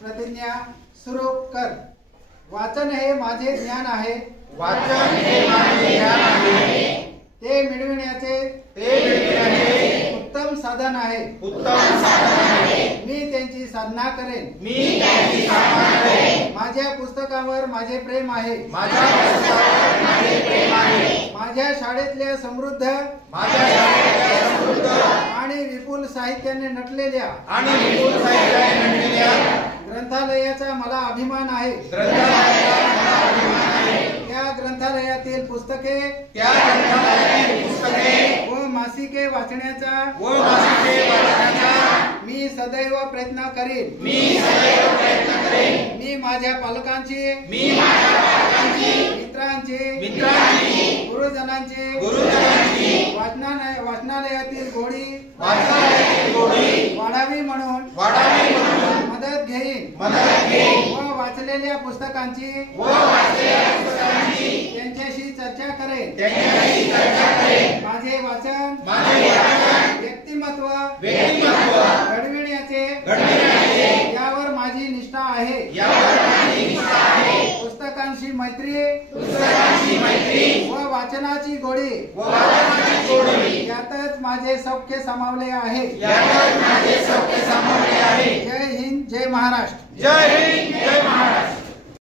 प्रतिज्ञा सुरू कर। वाचन हे माझे ज्ञान आहे, वाचन हे माझे ज्ञान आहे, ते मिळविण्याचे उत्तम साधन आहे, मी त्यांची साधना करेन, माझ्या पुस्तकावर माझे प्रेम आहे, माझ्या शाळेतल्या समृद्ध आणि विपुल साहित्याने नटलेल्या ग्रंथालयाचा मला अभिमान आहे। त्या ग्रंथालयातील पुस्तके व मासिके वाचण्याचा मी सदैव प्रयत्न करीन। मी माझ्या पालकांची, मित्रांची, गुरुजनांची वाचनालयातील गोडी वाढावी म्हणून मदत घेईन व वाचलेल्या पुस्तकांची त्यांच्याशी चर्चा करेन। माझे वाचन व्यक्तिमत्व घडविण्याचे यावर माझी निष्ठा आहे। पुस्तकांशी मैत्री व वाचनाची गोडी यातच माझे सौख्य सामावले आहे। जय हिंद, जय महाराष्ट्र। जय हिंद, जय महाराष्ट्र।